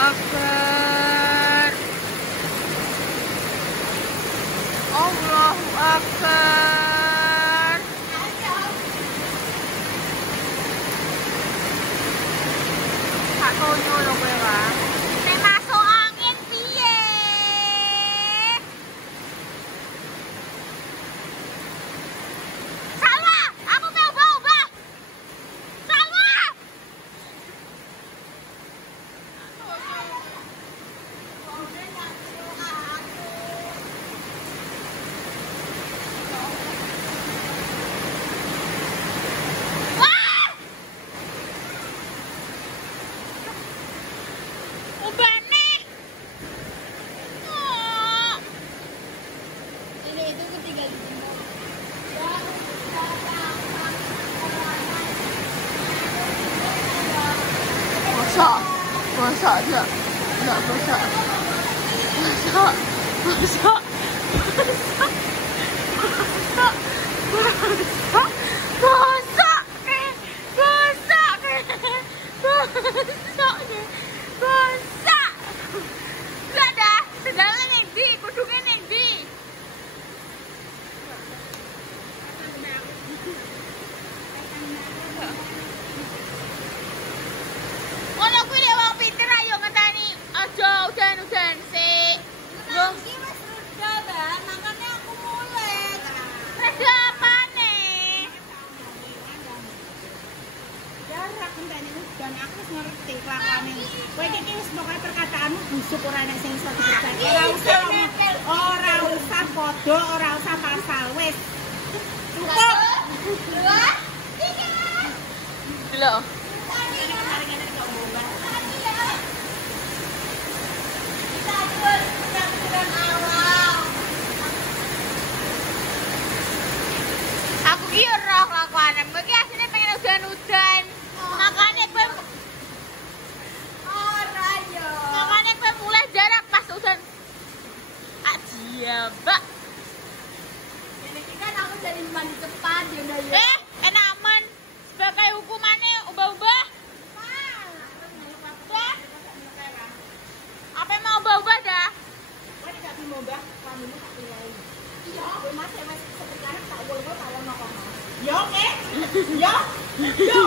Akbar. Allahu Akbar. Tak tonyo lho kowe wae. Nek masuk angin piye? Salwa, aku mau ubah-ubah. Salwa. Masak aja, enggak masak, masak, masak, masak, masak, masak, masak, masak, masak, masak, enggak dah, sedangnya nendi, kudungnya nendi. Kalau gue dia wong pinter ayo ngetani. Aja udan-udan sih. Loh, iki wis reda, Mbak. Makane aku mulai. Reda apane? Jarak ngenteni udan aku wis ngerti kelakuane. Kowe iki wis pokoke perkataanmu busuk ora nek sing iso dipercaya. Ora usah podo, ora usah pasal wis. Cukup. Dua, tiga. Loh. Aku ki ora kelakuanem, iki asline pengen udan-udan. Makane kowe ora yo. Makane kowe mulai jarak pas udan. Aja, Mbak. Ini kan aku jadi mandi cepat ya udah ya. Enak aman. Sebagai hukumannya ubah-ubah. Apa mau ubah-ubah dah? Kowe nek mau ubah, kamumu tak pilih. Iya, kowe masih seperti anak tak boleh kalau mau. Yo, oke? Yo. Yo,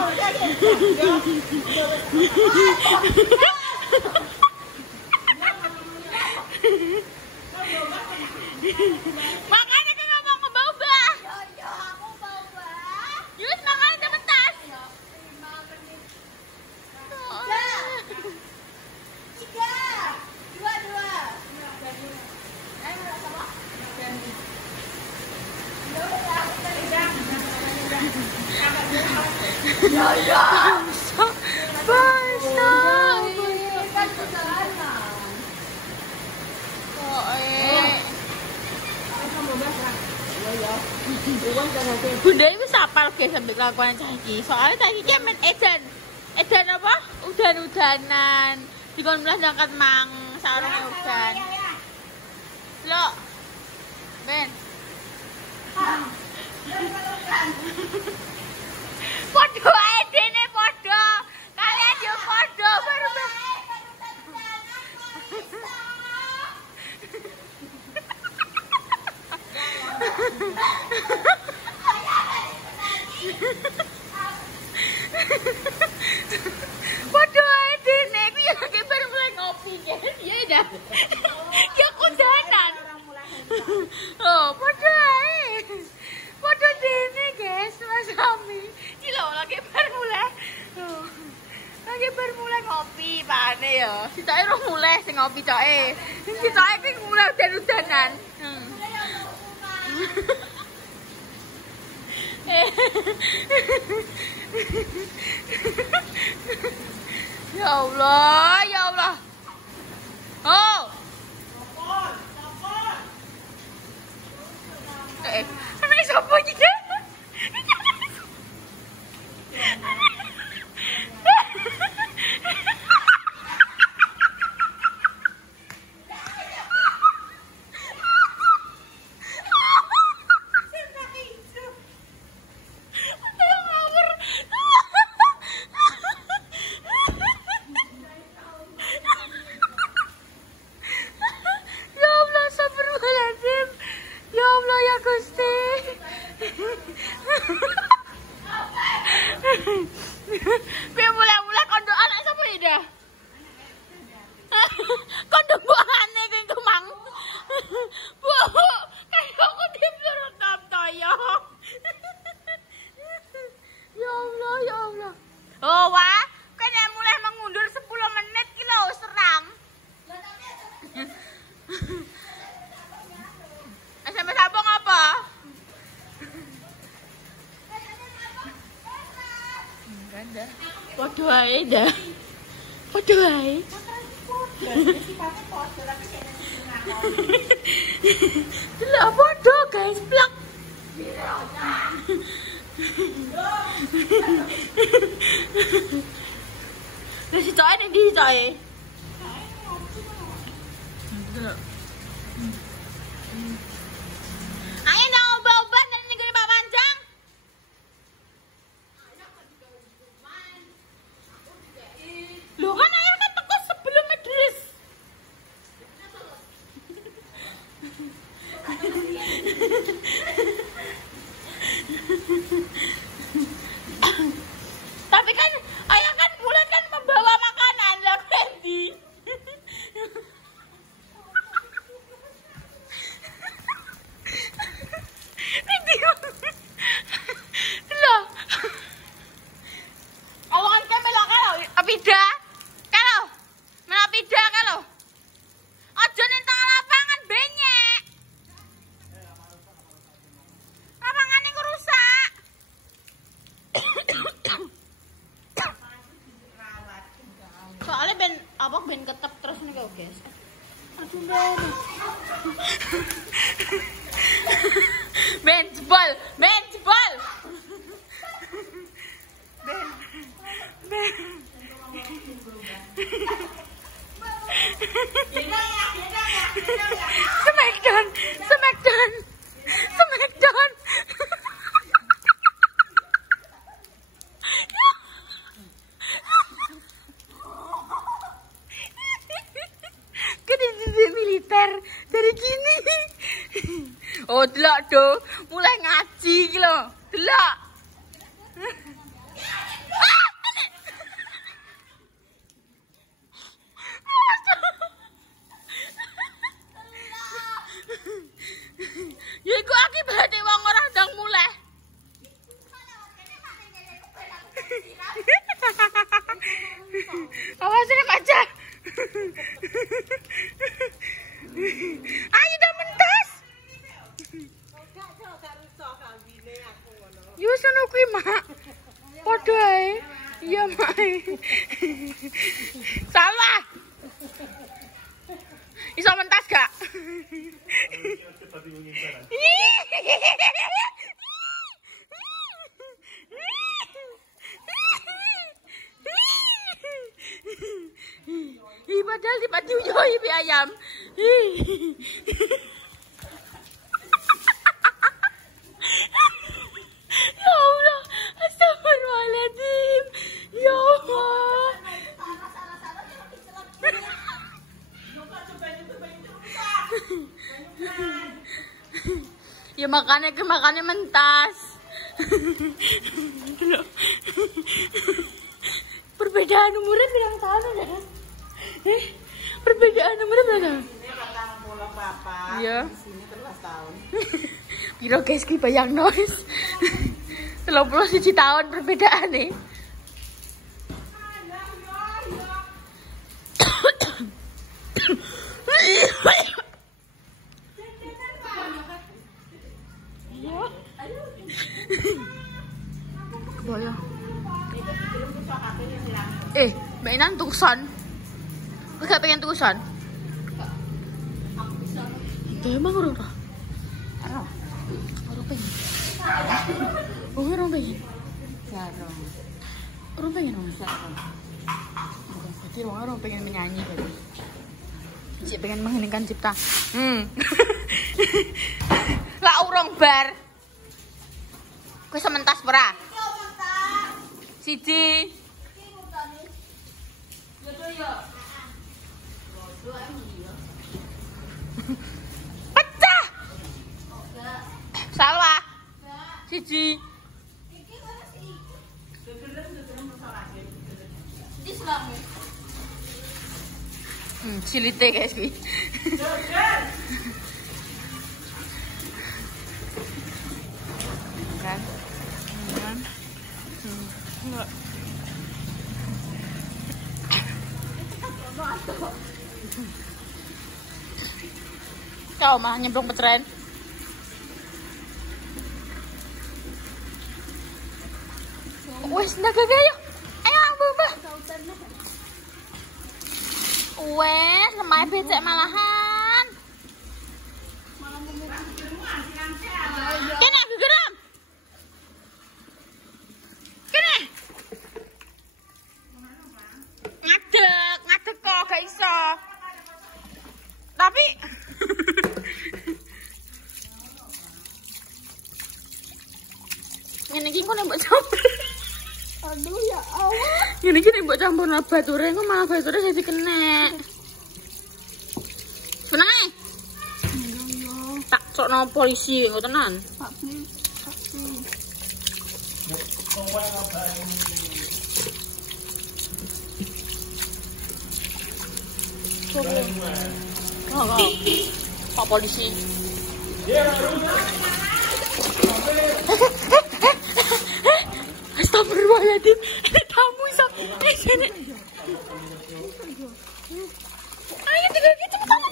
makanya kan ngomong ubah-ubah. Yo, aku mau ubah. Yus, makanya udah mentas. 3. Bunda ini bisa apal guys sampai kelakuan cah iki. Soalnya cah iki men edan. Edan apa? Udan-udanan. Dikon belas jangkat mang sarung udan. Lo. Ben. Podo ae dene podo. Kalian yo podo baru Podo ae dene iki yo baru mulai ngopi guys. Ya dah. Ya kudanan. Oh, podo ae. Podo dene guys, Mas Ami. Iki lho lagi baru mulai. Lagi baru mulai ngopi pane ya. Sitoke ro mulai sing ngopi coke. Sitoke iki mulai udan-udanan. Ya Allah, ya Allah. Oh. Ana iso apa iki? Kowe mulai-mulai kondo anak sapa ya? Kondo mbokane kowe ku mang. Bu, kayak aku diplurut toyo. Ya Allah, ya Allah. Oh, wah, kan mulai mengundur 10 menit ki lho serang. SMS apa ngapa? Enggak ada. Podo ae dah. Podo ae. Delok podo guys, plak. Wis coke ning ndi coke? Ayo dong obat-obat dan ning Pak Panjang. Loh kan air kan teko sebelum medres. Tapi kan ayah kan bulan kan membawa makanan lah Fendi. Loh. Awangan ke melok kalau apida. Kalau. Melok apida kalau. Aja ning tengah lapangan benyek. Lapangane kok rusak. Soalnya ben ketep terus nih kok guys. Aduh ben. Ben jebol. Smackdown. Militer dari gini. Oh, delok do, mulai ngaji iki lho. Delok. Ya iku akibate wong ora ndang mulai. Awas ini aja. Ayo dah mentas. Yo sono kuwi, Mak. Padha ae. Iya, Mak. Salah. Iso mentas gak? Padahal di pati uyoi pi ayam. Ya Allah, astagfirullahaladzim. Ya Allah. Ya makannya mentas. Perbedaan umurnya berapa tahun ya? Perbedaan umurnya berapa tahun? Iya. Di sini 13 tahun. Piro guys ki bayang noise. 31 tahun perbedaan nih. Kebayang. Mbak Inan tukusan. Kau gak pengen tukusan? Emang orang apa? Orang pengen. Oh, orang pengen. Orang pengen orang. Berarti orang pengen menyanyi tadi. Cik pengen mengheningkan cipta. Lah urung bar. Kowe sementas ora? Siji. Pecah. Salwa. Siji. Cilite guys ki. Kan. Enggak. Kau mah nyemplung petren. Wes ndak gagal yuk. Ayo Mbak. Wes lemah becek malahan. Kene gegeram. Kene. Ngadeg kok gak iso. Tapi ngene iki kok mbok campur. Aduh ya Allah. Ngene iki mbok campur nang bature kok malah bature dadi kena. Seneng ae. Tak cokno polisi kok tenan. Pak polisi. Astagfirullahaladzim. Ada tamu iso. Sini. Ayo tinggal gitu malah.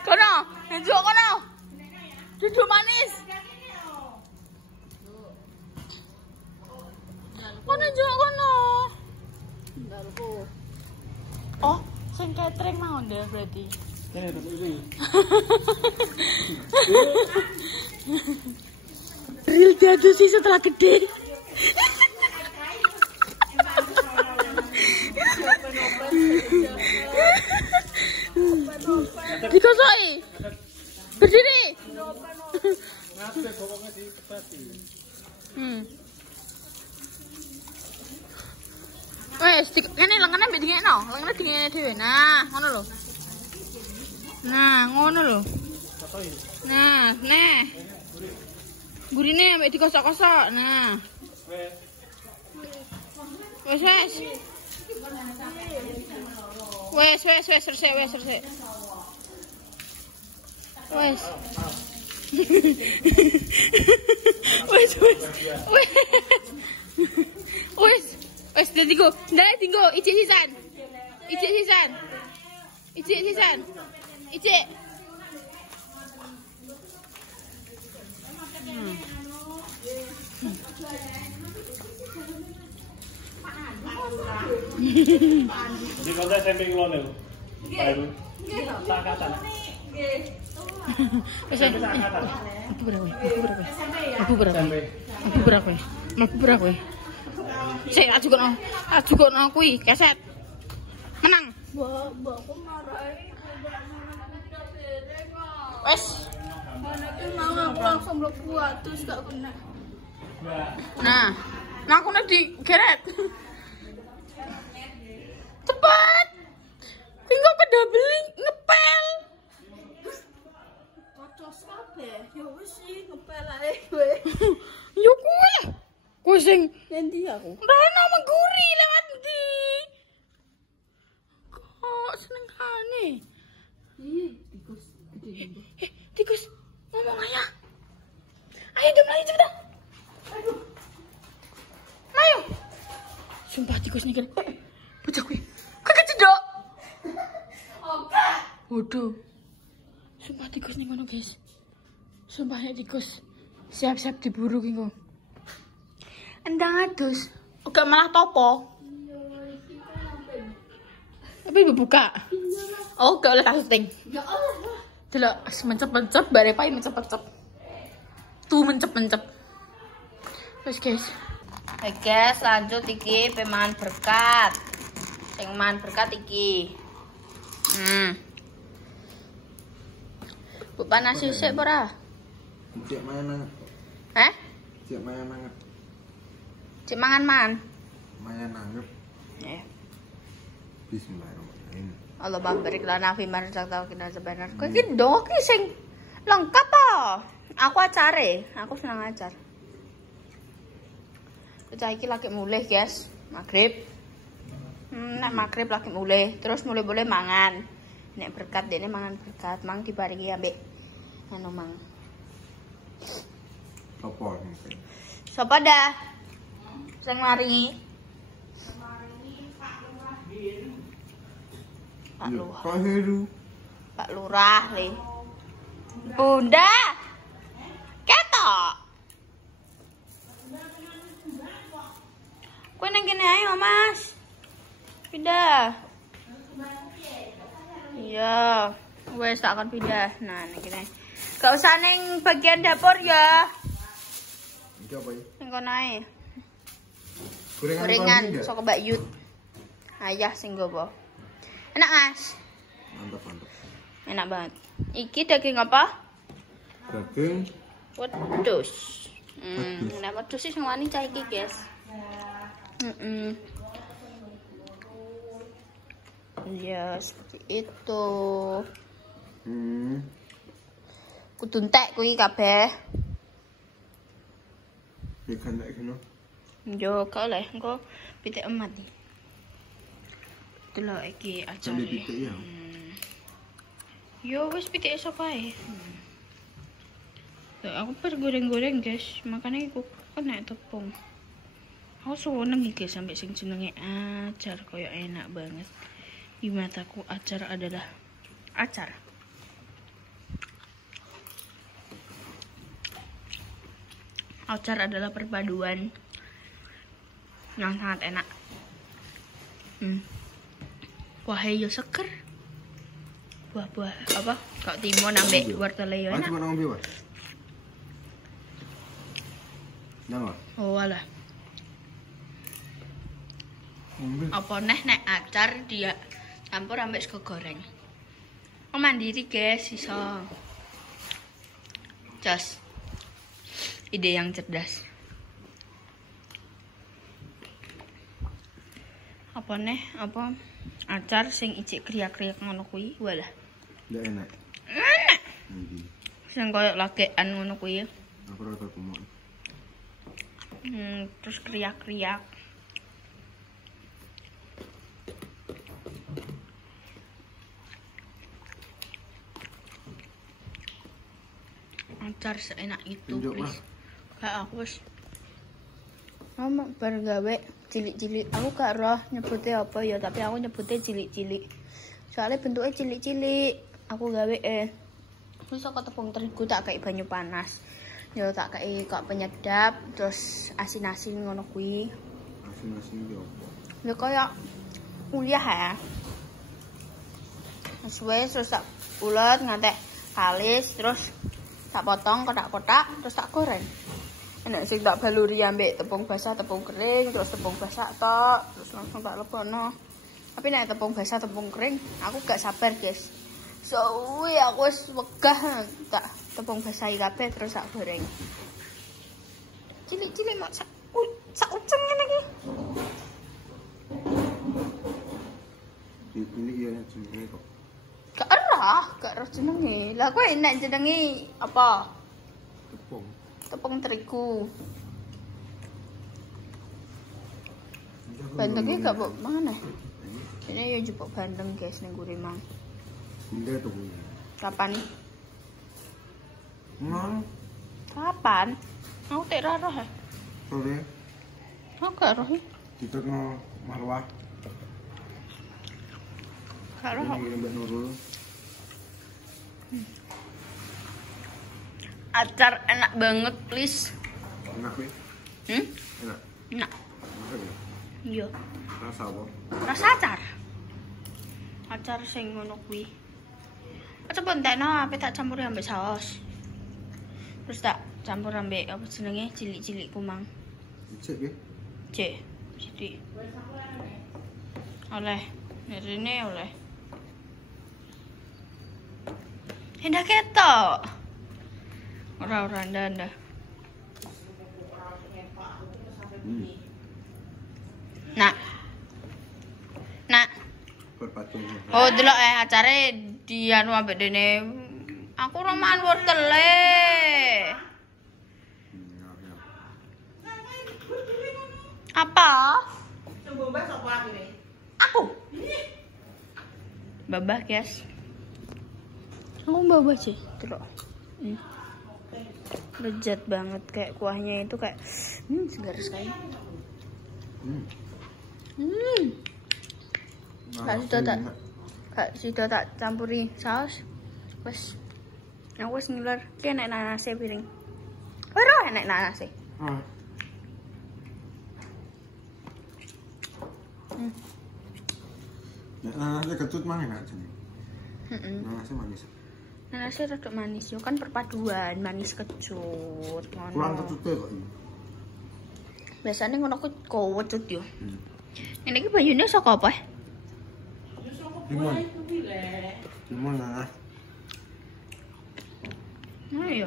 Kono, njuk kono. Duduk manis. Kono njuk kono. Oh, sing catering mau ndek berarti. Real jatuh sih setelah gede. Dikosoi. Berdiri. Wes, kene lengene mbek dingekno. Lengene dingekne dhewe. Nah, ngono lho. Nah, ngono lho. Nah, Burine ambek dikosok-kosok. Nah. Wes. Wes, resik. Wes, tinggo, icik sisan. Icik. Di kota SMP ngono. Baru. Sakatan. Wes. Aku berapa? Saya ajukono kuwi keset. Menang. Mbakku marahi. Wes. Aku langsung mlebu atus gak kena. Nah, aku nek digeret. Cepat. Tinggal pedabeling ngepel. Kocos kabeh. Ya wis sih ngepel ae kowe. Yo kuwi. Kuwi sing Endi aku? Rono mengguri lewat ndi? Kok senengane? Tikus gede. Tikus ngomong ayah. Ayo dong lari cepetan. Ayo. Sumpah tikus nih kan. Bocah kuwi. Kecedok. Oke. Waduh. Sumpah tikus nih ngono, guys. Sumpah nek tikus. Siap-siap diburu ki kok. Endang adus. Oke malah topo. Tapi buka. Oh, gak oleh casting. Ya Allah. Delok mencep-mencep bare pai mencep-mencep. Tuh mencep-mencep. Terus guys. Oke guys, lanjut iki pemangan berkat. Sing mangan berkat iki. Bu panas sik ora? Cek mana? Hah? Cek mana nanggep? Cek mangan-mangan. Mana nanggep? Ya. Bismillahirrahmanirrahim. Allah barik lana fi man razaqtahu kina sebenar. Kowe iki ndonga ki sing lengkap ah. Aku acare, aku senang acar. Cah iki lagi mulih, guys. Maghrib. Nek maghrib lagi mulih, terus mulai mangan. Nek berkat dene mangan berkat, mang diparingi ambek anu mang. Apa? Sapa dah? Sing maringi? Pak Lurah. Pak Heru. Pak Lurah le. Bunda. Ketok. Kowe nang kene ae, Mas. Pindah. Iya, wes tak akan pindah. Nah, nang kene. Gak usah neng bagian dapur ya. Iki apa ya? Nang kono ae. Gorengan Gorengan konji, saka Mbak Yut. Ayah sing gowo. Enak, Mas. Mantap, mantap. Enak banget. Iki daging apa? Daging Wedhus. Nek wedhus sing wani cah iki, guys. Ya, seperti itu. Kudu entek kuwi kabeh. ikan tak kena. Yo, kau lah, engko pitik emat nih. Delok iki Sambil ajare. pitik ya. Yo wis pitik sapa ae. Tuh, aku goreng-goreng, guys. Makanya aku kena tepung. Aku seneng iki sampai sing jenenge acar, koyo enak banget. Di mataku acar adalah acar. Acar adalah perpaduan yang sangat enak. Wahai yo seger. Buah-buah apa? Kau timun ambek wortel yo enak. Cuma ngombe wae. Jangan. Oh alah. Ngombe. Apa nek acar dia campur ambek sego goreng. Oh mandiri guys, iso. Jos. Ide yang cerdas. Apa acar sing icik kriak-kriak ngono kuwi, walah. Ndak enak. Enak. Iki. Sing koyo lagekan ngono kuwi. Aku ora tau kumuk. Terus kriak-kriak. Acar seenak itu, Tunjuk, please. Mas. Gak aku wis. Mama bar gawe cilik-cilik. Aku gak roh nyebutnya apa ya, tapi aku nyebutnya cilik-cilik. Soalnya bentuknya cilik-cilik. Aku gawe wis saka tepung terigu tak kayak banyu panas. Ya tak kayak kok penyedap, terus asin-asin ngono kuwi. Asin-asin iki apa? Ya kayak kuliah ya. Wis tak ulet ngantek kalis, terus tak potong kotak-kotak, terus tak goreng. Enak sing tak baluri ambek tepung basah, tepung kering, terus tepung basah tok, terus langsung tak lebono. Tapi nek tepung basah, tepung kering, aku gak sabar, guys. So, aku wis wegah tak tepung basah kabeh terus tak goreng. Cilik-cilik mak sak uceng ngene iki. Ini iya jenenge kok. Gak roh jenenge. Lah kowe nek jenenge apa? Tepung. Tepung terigu. Bandengnya gak mbok mana? Ini ya jupuk bandeng guys ning gure mang. Bunda tepung. Kapan? Nang Kapan? Aku tak roh ya. sore Aku gak roh. ditekno Marwah. Gak roh. Ini Mbak Nurul. Acar enak banget, please. Enak kuwi. Enak. Enak. Enak ya. Iya. Rasa apa? Rasa acar. Acar sing ngono kuwi. Coba entekno ape tak campuri ambek saus. Terus tak campur ambek apa jenenge cilik-cilik kumang. Cek ya. Cek, sithik. Oleh, rene oleh. Hendak ketok. Ora ndak. Nak. Berpatung. Oh, delok acare dianu ambek dene. Aku ora mangan wortele. Apa? Aku. Babah, guys. Aku babah sih, delok. Lezat banget kayak kuahnya itu kayak segar sekali. Kak sudah tak campuri saus. Wes. Aku wis ngiler, ki enek nanase piring. Ora enek nanase. Nek nanasnya kecut mana enggak jane? Nanasnya manis. Nanasnya rada manis, yo kan perpaduan manis kecut. Kurang kecutnya kok ini. Biasanya ngono ku kecut yo. Ini iki bayune saka apa? Limon. Limon nanas. Nah iya.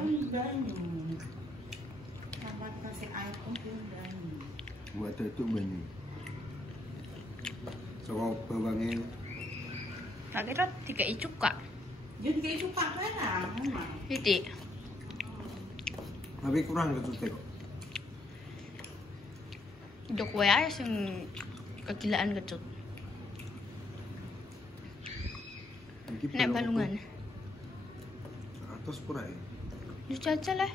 Buat itu banyak. Soal bawangnya. Tak kira dikai cuka. Jadi kayak suka kan, memang. Titik. Tapi kurang kecutnya kok. Dok wae ae sing kegilaan kecut. Nek balungan. Atas pura ya. Lu jajal lah.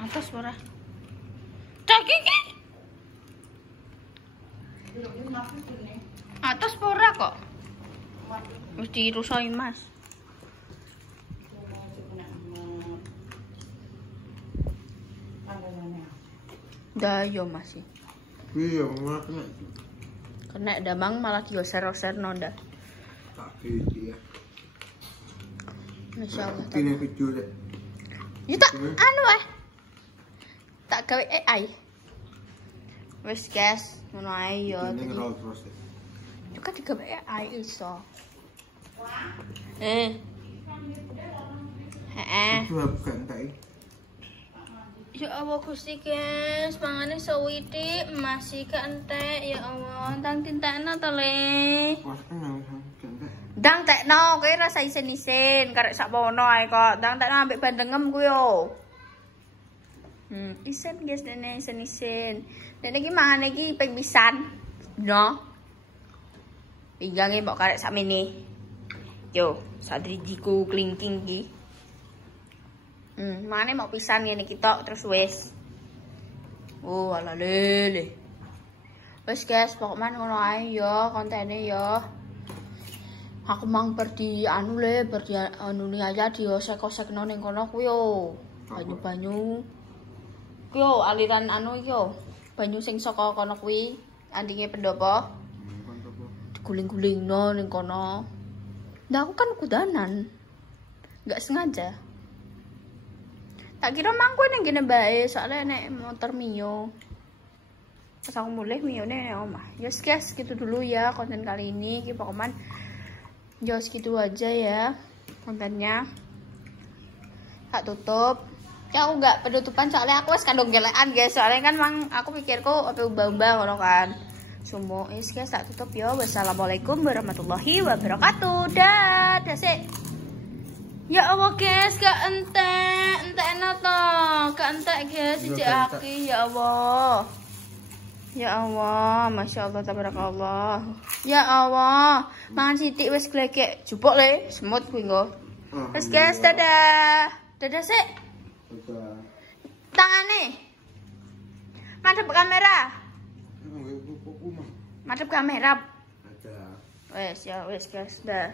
Atas pura. Daging ki. Atas pura kok. Mesti rusain Mas. Dah yo masih. Iya, malah kena itu. Kena damang malah dioser-oser nonda. Tak gitu ya. Masya Allah. Ini video deh. Ya tak anu tak gawe AI. Wes guys, ngono ae yo. Ini ngerol terus deh. Juga digawe AI iso. Itu bukan tai. Ya Allah Gusti guys, mangane sewiti masih ke entek ya Allah. Tang tintakno to le. Pas kenal kan. Dang tekno kowe rasa isin-isin karek sak wono ae kok. Dang tekno ambek bandengem ku yo. Isen guys dene isin-isin. Dene iki mangane iki ping pisan. No. Pinggange mbok karek sak mene. Yo, sadrijiku klingking iki. Mangane mau pisan ngene iki tok terus wis. Oh, ala lele. Wes guys, pokoknya ngono ae ya kontene ya. Aku mang perdi anu le, perdi anu ni aja diosek-osekno ning kono ku yo. Banyu-banyu. Ku yo aliran anu iki yo. Banyu sing saka kono kuwi, andinge pendopo. Diguling-gulingno ning kono. Nah, aku kan kudanan. Enggak sengaja. Tak kira mangku ning kene bae, soalnya nek motor Mio. Pas aku mulai Mio nek omah. Yes guys, gitu dulu ya konten kali ini. Ki pokoknya yo segitu aja ya kontennya. Tak tutup. Ya aku enggak penutupan soalnya aku wis kandung gelekan guys. Soalnya kan mang aku pikirku apa ubah-ubah ngono kan. Sumo is guys tak tutup yo. Wassalamualaikum warahmatullahi wabarakatuh. Dadah sik. Ya Allah guys, gak entek to. Gak entek guys, ijek aki ya Allah. Ya Allah, Masya Allah, tabarakallah. Ya Allah, mangan sithik wis glegek jupuk le, semut kuwi nggo. Wis guys, dadah. Dadah sik. Dadah. Tangane. Madhep kamera. Madhep kamera. Ada. Wes ya, wes guys, dah.